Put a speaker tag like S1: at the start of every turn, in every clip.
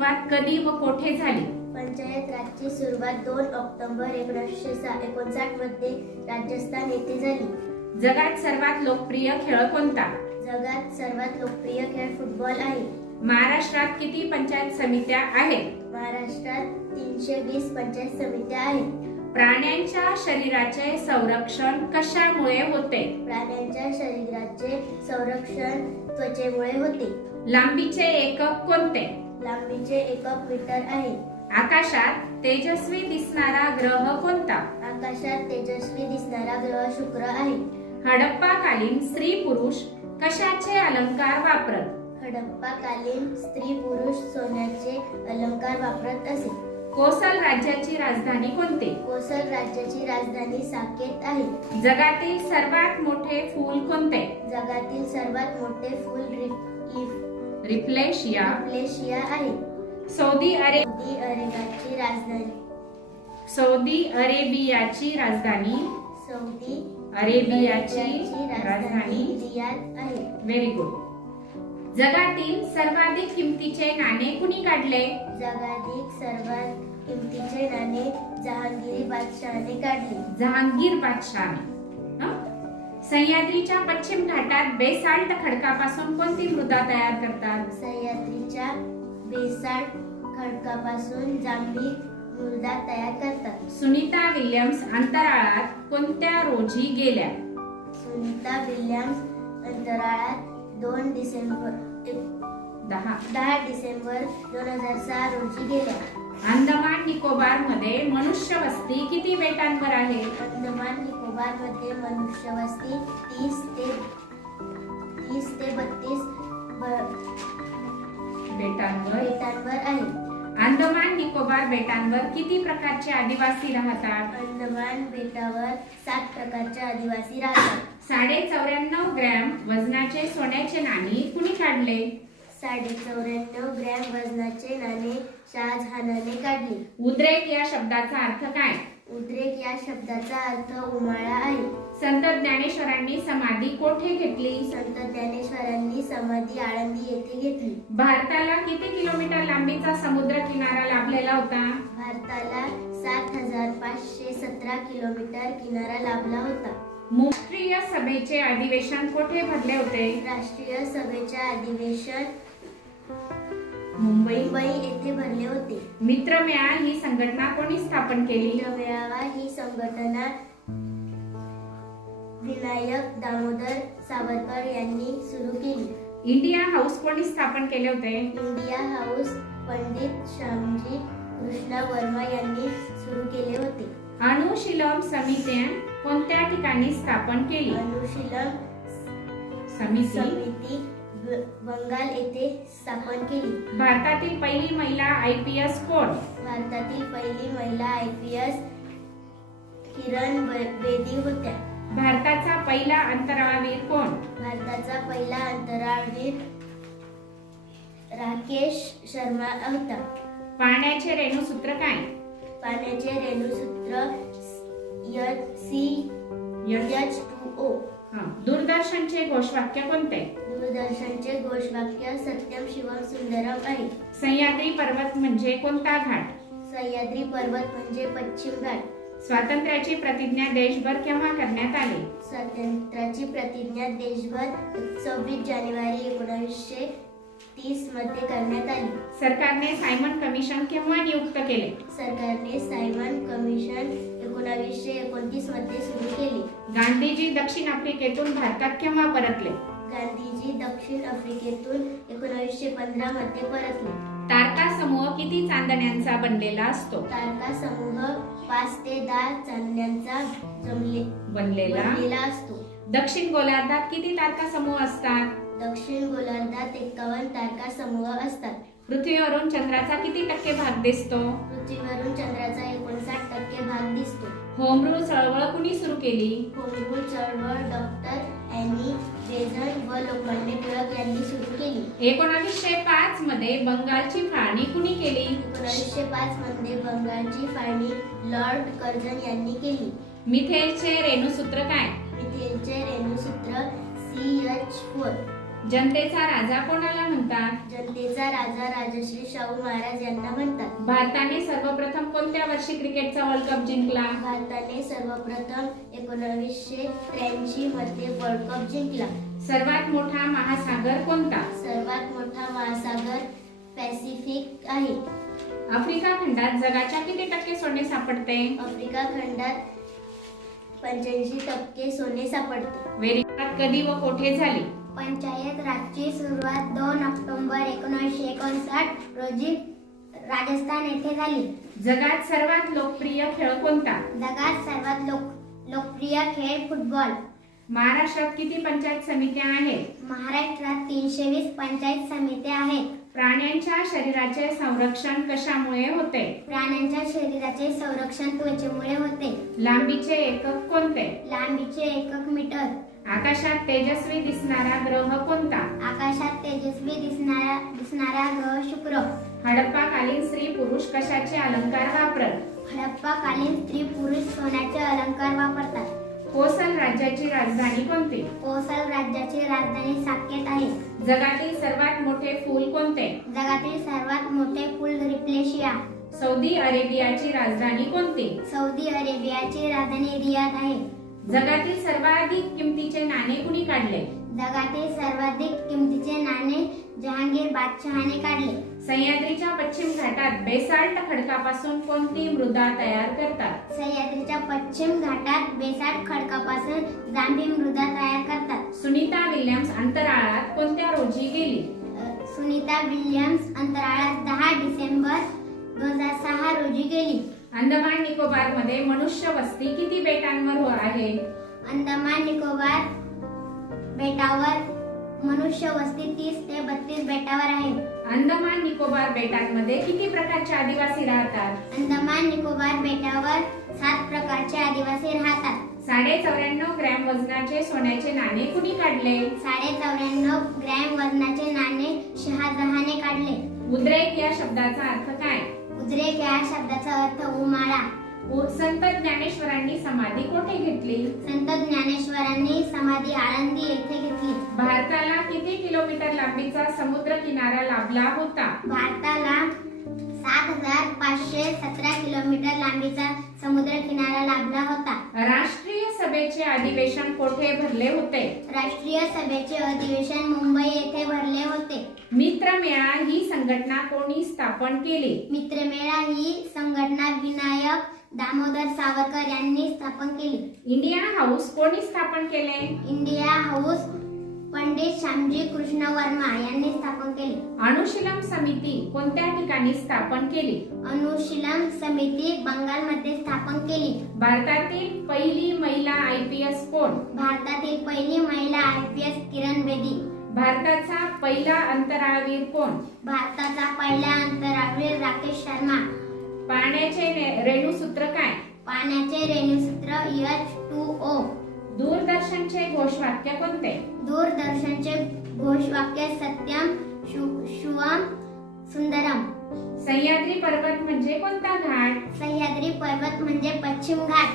S1: सुरुवात कधी व कोठे झाली?
S2: पंचायत राजची सुरुवात दोन ऑक्टोबर एकोणीसशे एकोणसाठमध्ये राजस्थान येथे झाली.
S1: जगात सर्वात लोकप्रिय खेळ कोणता?
S2: जगात सर्वात लोकप्रिय खेळ फुटबॉल आहे.
S1: महाराष्ट्रात किती पंचायत समित्या आहेत?
S2: महाराष्ट्रात तीनशे वीस पंचायत समित्या आहेत.
S1: प्राण्यांच्या शरीराचे संरक्षण कशामुळे होते?
S2: प्राण्यांच्या शरीराचे संरक्षण त्वचेमुळे होते.
S1: लांबीचे एकक कोणते?
S2: लांबीचे एकक मीटर आहे.
S1: आकाशात तेजस्वी दिसणारा ग्रह कोणता?
S2: आकाशात तेजस्वी दिसणारा ग्रह शुक्र आहे.
S1: हडप्पाकालीन स्त्री पुरुष कशाचे अलंकार वापरत?
S2: हडप्पाकालीन स्त्री पुरुष सोन्याचे अलंकार वापरत असे.
S1: कोसल राज्याची राजधानी कोणती?
S2: कोसल राज्याची राजधानी साकेत आहे.
S1: जगातील सर्वात मोठे फूल कोणते?
S2: जगातील सर्वात मोठे फूल लिफ-
S1: रिफ्लेशिया
S2: लिफ्लेशिया आहे.
S1: सौदी अरे
S2: सौदी अरेबियाची राजधानी.
S1: सौदी अरेबियाची राजधानी.
S2: सौदी
S1: अरेबियाची राजधानी.
S2: रियाद आहे.
S1: व्हेरी गुड जगातील सर्वाधिक किमतीचे नाणे कुणी काढले?
S2: जगाधिक सर्वात किमतीचे नाणे जहांगीरी बादशहाने काढले.
S1: जहांगीर बादशहाने. हं? सह्याद्रीच्या पश्चिम घाटात बेसाल्ट खडकापासून कोणती मृदा तयार करतात?
S2: सह्याद्रीच्या बेसाल्ट खडकापासून जांभी मृदा तयार करतात.
S1: सुनीता विल्यम्स अंतराळात कोणत्या रोजी गेल्या?
S2: सुनीता विल्यम्स अंतराळात दोन डिसेंबर एक-
S1: दहा.
S2: दहा डिसेंबर दोन हजार सहा रोजी गेल्या.
S1: अंदमान निकोबारमध्ये मनुष्य वस्ती किती बेटांवर आहे?
S2: अंदमान निकोबारमध्ये मनुष्य वस्ती तीस ते तीस ते बत्तीस
S1: बेटांवर.
S2: बेटांवर आहे.
S1: अंदमान निकोबार बेटांवर किती प्रकारचे आदिवासी राहतात?
S2: अंदमान बेटावर सात प्रकारच्या आदिवासी राहतात.
S1: साडे चौऱ्याण्णव ग्रॅम वजनाचे सोन्याचे नाणी कुणी काढले?
S2: साडे चौऱ्याण्णव ग्रॅम वजनाचे नाणे शहाजहानाने काढले.
S1: उद्रेक या शब्दाचा अर्थ काय?
S2: उद्रेक या शब्दाचा अर्थ उमाळा आहे.
S1: संत ज्ञानेश्वरांनी समाधी कोठे घेतली?
S2: संत ज्ञानेश्वरांनी समाधी आळंदी येथे घेतली.
S1: भारताला किती किलोमीटर लांबीचा समुद्र किनारा लाभलेला होता?
S2: भारताला सात हजार पाचशे सतरा किलोमीटर किनारा लाभला होता.
S1: राष्ट्रीय सभेचे अधिवेशन कोठे भरले होते?
S2: राष्ट्रीय सभेचे अधिवेशन
S1: मुंबई
S2: मुंबई येथे भरले होते.
S1: मित्रमेळा ही संघटना कोणी स्थापन केली?
S2: मित्रमेळावा ही संघटना विनायक दामोदर सावरकर यांनी सुरू केली.
S1: इंडिया हाऊस कोणी स्थापन केले होते?
S2: इंडिया हाऊस पंडित श्यामजी कृष्णा वर्मा यांनी सुरू केले होते.
S1: अणुशीलम समिती कोणत्या ठिकाणी स्थापन केली?
S2: अनुशीलम
S1: समिती?
S2: समिती बंगाल येथे स्थापन केली.
S1: भारतातील पहिली महिला आय पी एस कोण?
S2: भारतातील पहिली महिला I P S Kiran Bedi होत्या.
S1: भारताचा पहिला अंतराळवीर कोण?
S2: भारताचा पहिला अंतराळवीर राकेश शर्मा होता.
S1: पाण्याचे रेणुसूत्र काय?
S2: पाण्याचे रेणुसूत्र सी
S1: यश.
S2: H two O.
S1: हा. दूरदर्शनचे घोषवाक्य कोणते?
S2: दूरदर्शनचे घोषवाक्य सत्यम शिवम सुंदरम आहे.
S1: सह्याद्री पर्वत म्हणजे कोणता घाट?
S2: सह्याद्री पर्वत म्हणजे पश्चिम घाट.
S1: स्वातंत्र्याची प्रतिज्ञा देशभर केव्हा करण्यात आली?
S2: स्वातंत्र्याची प्रतिज्ञा देशभर सव्वीस जानेवारी एकोणीसशे तीसमध्ये करण्यात आली.
S1: सरकारने सायमन कमिशन केव्हा नियुक्त केले?
S2: सरकारने सायमन कमिशन एकोणावीसशे एकोणतीसमध्ये सुरू
S1: गांधीजी दक्षिण आफ्रिकेतून भारतात केव्हा परतले?
S2: गांधीजी दक्षिण आफ्रिकेतून एकोणावीसशे पंधरा मध्ये परतले.
S1: तारका समूह किती चांदण्यांचा बनलेला असतो?
S2: तारका समूह पाच ते दहा चांदण्यांचा जमले
S1: बनलेला.
S2: बनलेला असतो.
S1: दक्षिण गोलार्धात किती तारका समूह असतात?
S2: दक्षिण गोलार्धात एकावन्न तारका समूह असतात.
S1: पृथ्वीवरून चंद्राचा किती टक्के भाग दिसतो?
S2: पृथ्वीवरून चंद्राचा एकोणसाठ टक्के भाग दिसतो.
S1: होम रूल चळवळ कुणी सुरू केली?
S2: होमरूल चळवळ डॉक्टर अॅनी बेझंट व लोखंडे टिळक यांनी सुरू केली.
S1: एकोणावीसशे पाच मध्ये बंगालची फाळणी कुणी केली?
S2: एकोणीसशे पाच मध्ये बंगालची फाळणी लॉर्ड कर्जन यांनी केली.
S1: मिथेलचे रेणुसूत्र काय?
S2: मिथेलचे रेणुसूत्र सी एच फोर.
S1: जनतेचा राजा कोणाला म्हणतात?
S3: जनतेचा राजा राजश्री शाहू महाराज यांना म्हणतात.
S1: भारताने सर्वप्रथम कोणत्या वर्षी क्रिकेटचा वर्ल्ड कप जिंकला?
S3: भारताने सर्वप्रथम एकोणावीसशे त्र्याऐंशी मध्ये वर्ल्ड कप जिंकला.
S1: सर्वात मोठा महासागर कोणता?
S3: सर्वात मोठा महासागर पॅसिफिक आहे.
S1: आफ्रिका खंडात जगाच्या किती टक्के सोने सापडते?
S3: आफ्रिका खंडात पंच्याऐंशी टक्के सोने सापडते.
S1: व्हेरी कधी व कोठे झाली?
S3: पंचायत राजची सुरुवात दोन ऑक्टोबर एकोणीसशे एकोणसाठ रोजी राजस्थान येथे झाली.
S1: जगात सर्वात लोकप्रिय खेळ कोणता?
S3: जगात सर्वात लोक लोकप्रिय खेळ फुटबॉल.
S1: महाराष्ट्रात किती पंचायत समित्या आहेत?
S3: महाराष्ट्रात तीनशे वीस पंचायत समित्या आहेत.
S1: प्राण्यांच्या शरीराचे संरक्षण कशामुळे होते?
S3: प्राण्यांच्या शरीराचे संरक्षण त्वचेमुळे होते.
S1: लांबीचे एकक कोणते?
S3: लांबीचे एकक मीटर.
S1: आकाशात तेजस्वी दिसणारा ग्रह कोणता?
S3: आकाशात तेजस्वी दिसणारा दिसणारा ग्रह शुक्र.
S1: हडप्पाकालीन स्त्री पुरुष कशाचे अलंकार वापरत?
S3: हडप्पाकालीन स्त्री पुरुष सोन्याचे अलंकार वापरतात.
S1: कोसल राज्याची राजधानी कोणती?
S3: कोसल राज्याची राजधानी साकेत आहे.
S1: जगातील सर्वात मोठे फूल कोणते?
S3: जगातील सर्वात मोठे फुल रिप्लेशिया.
S1: सौदी अरेबियाची राजधानी कोणती?
S3: सौदी अरेबियाची राजधानी रियाद आहे.
S1: जगातील सर्वाधिक किमतीचे नाणे कुणी काढले?
S3: जगातील सर्वाधिक किमतीचे नाणे जहांगीर बादशहाने काढले.
S1: सह्याद्रीच्या पश्चिम घाटात बेसाल्ट खडकापासून कोणती मृदा तयार करतात?
S3: सह्याद्रीच्या पश्चिम घाटात बेसाड खडकापासून जांभी मृदा तयार करतात.
S1: सुनीता विल्यम्स अंतराळात कोणत्या रोजी गेली?
S3: अ, सुनीता विल्यम्स अंतराळात दहा डिसेंबर दोन हजार सहा रोजी गेली.
S1: अंदमान निकोबारमध्ये मनुष्य वस्ती किती बेटांवर हो- आहे?
S3: अंदमान निकोबार बेटावर मनुष्य वस्ती तीस ते बत्तीस बेटावर आहे.
S1: अंदमान निकोबार बेटांमध्ये किती प्रकारचे आदिवासी राहतात?
S3: अंदमान निकोबार बेटावर सात प्रकारचे आदिवासी राहतात.
S1: साडे चौऱ्याण्णव ग्रॅम वजनाचे सोन्याचे नाणे कुणी काढले?
S3: साडे चौऱ्याण्णव ग्रॅम वजनाचे नाणे शहाजहाने काढले.
S1: उद्रेक या शब्दाचा अर्थ काय?
S3: उद्रेक या शब्दाचा अर्थ
S1: संत ज्ञानेश्वरांनी समाधी कोठे घेतली?
S3: संत ज्ञानेश्वरांनी समाधी आळंदी येथे घेतली.
S1: भारताला किती किलोमीटर लांबीचा समुद्र किनारा लाभला होता?
S3: भारताला सात हजार पाचशे सतरा किलोमीटर लांबीचा समुद्र किनारा लाभला होता.
S1: राष्ट्रीय सभेचे अधिवेशन कोठे भरले होते?
S3: राष्ट्रीय सभेचे अधिवेशन मुंबई येथे भरले होते.
S1: मित्रमेळा ही संघटना कोणी स्थापन केली?
S3: मित्रमेळा ही संघटना विनायक दामोदर सावरकर यांनी स्थापन केली.
S1: इंडिया हाऊस कोणी स्थापन केले?
S3: इंडिया हाऊस पंडित श्यामजी कृष्ण वर्मा यांनी स्थापन केले.
S1: अणुशीलम समिती कोणत्या ठिकाणी स्थापन केली?
S3: अनुशीलन समिती बंगालमध्ये स्थापन केली.
S1: भारतातील पहिली महिला आय पी एस कोण?
S3: भारतातील पहिली महिला I P S Kiran Bedi.
S1: भारताचा पहिला अंतराळवीर कोण?
S3: भारताचा पहिला अंतराळवीर राकेश शर्मा.
S1: पाण्याचे रेणुसूत्र काय?
S3: पाण्याचे रेणुसूत्र एच टू ओ
S1: दूरदर्शनचे घोषवाक्य कोणते?
S3: दूरदर्शनचे घोषवाक्य सत्यम शु- शुभम सुंदरम.
S1: सह्याद्री पर्वत म्हणजे कोणता घाट?
S3: सह्याद्री पर्वत म्हणजे पश्चिम घाट.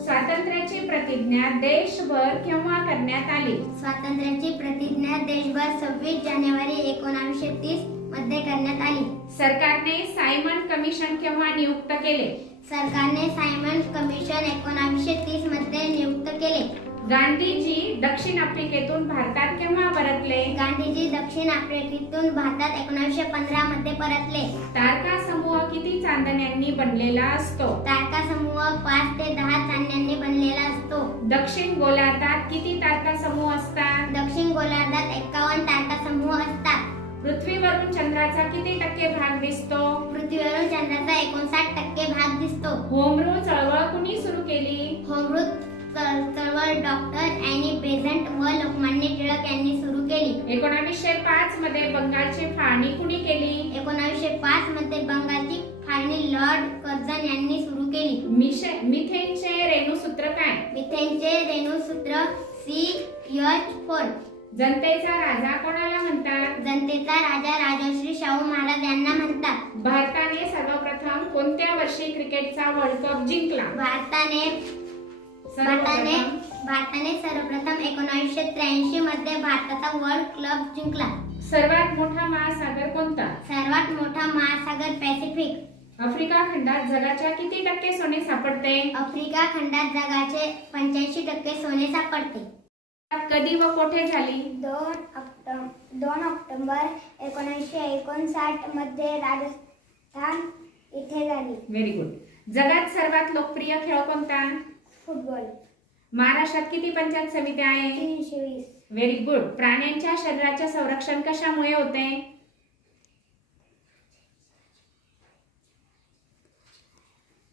S1: स्वातंत्र्याची प्रतिज्ञा देशभर केव्हा करण्यात आली?
S3: स्वातंत्र्याची प्रतिज्ञा देशभर सव्वीस जानेवारी एकोणावीसशे तीस मध्ये करण्यात आली.
S1: सरकारने सायमन कमिशन केव्हा नियुक्त केले?
S3: सरकारने सायमन कमिशन एकोणावीसशे तीसमध्ये नियुक्त केले.
S1: गांधीजी दक्षिण आफ्रिकेतून भारतात केव्हा परतले?
S3: गांधीजी दक्षिण आफ्रिकेतून भारतात एकोणीसशे पंधरा मध्ये परतले.
S1: तारका समूह किती चांदण्यांनी बनलेला असतो?
S3: तारका समूह पाच ते दहा चांदण्यांनी बनलेला असतो.
S1: दक्षिण गोलार्धात किती तारका समूह किती टक्के भाग दिसतो.
S3: पृथ्वीवरून चंद्राचा एकोणसाठ टक्के भाग दिसतो.
S1: होम रूल चळवळ कुणी सुरू केली?
S3: होमरूत चळ- चळवळ डॉक्टर अॅनी बेझंट व लोकमान्य टिळक यांनी सुरू केली.
S1: एकोणावीसशे पाच मध्ये बंगालची फाळणी कुणी केली?
S3: एकोणावीसशे पाच मध्ये बंगालची फाळणी लॉर्ड कर्झन यांनी सुरू केली.
S1: मिथेनचे रेणुसूत्र काय?
S3: मिथेनचे रेणुसूत्र सी एच फोर.
S1: जनतेचा राजा कोणाला म्हणतात?
S3: जनतेचा राजा राजश्री शाहू महाराज यांना म्हणतात.
S1: भारताने सर्वप्रथम कोणत्या वर्षी क्रिकेटचा वर्ल्ड कप जिंकला?
S3: भारताने भारताने
S1: सर्वप्रथम
S3: भारताने सर्वप्रथम एकोणीसशे त्र्याऐंशी मध्ये भारताचा वर्ल्ड क्लब जिंकला.
S1: सर्वात मोठा महासागर कोणता?
S3: सर्वात मोठा महासागर पॅसिफिक.
S1: आफ्रिका खंडात जगाच्या किती टक्के सोने सापडते?
S3: आफ्रिका खंडात जगाचे पंच्याऐंशी टक्के सोने सापडते.
S1: कधी व कोठे झाली?
S3: दोन ऑक्टोबर दोन ऑक्टोबर एकोणीसशे एकोणसाठमध्ये राजस्थान इथे झाली.
S1: व्हेरी गुड जगात सर्वात लोकप्रिय खेळ कोणता?
S3: फुटबॉल.
S1: महाराष्ट्रात किती पंचायत समित्या आहे?
S3: तीनशे वीस.
S1: व्हेरी गुड प्राण्यांच्या शरीराचे संरक्षण कशामुळे होते?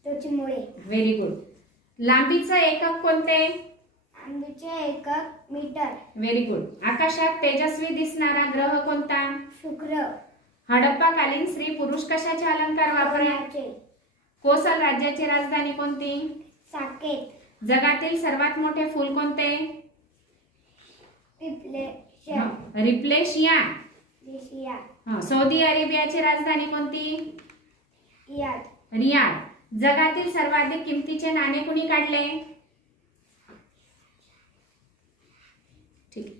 S3: त्याच्यामुळे
S1: व्हेरी गुड लांबीचं एकक कोणते?
S3: आंबीचे एकक मीटर.
S1: व्हेरी गुड आकाशात तेजस्वी दिसणारा ग्रह कोणता?
S3: शुक्र.
S1: हडप्पाकालीन स्त्री पुरुष कशाचे अलंकार वापरले? कोसल राज्याची राजधानी कोणती?
S3: साकेत.
S1: जगातील सर्वात मोठे फूल कोणते? रिप्लेशिया सौदी अरेबियाची राजधानी कोणती?
S3: याद
S1: रियाद. जगातील सर्वाधिक किमतीचे नाणे कुणी काढले? ঠিক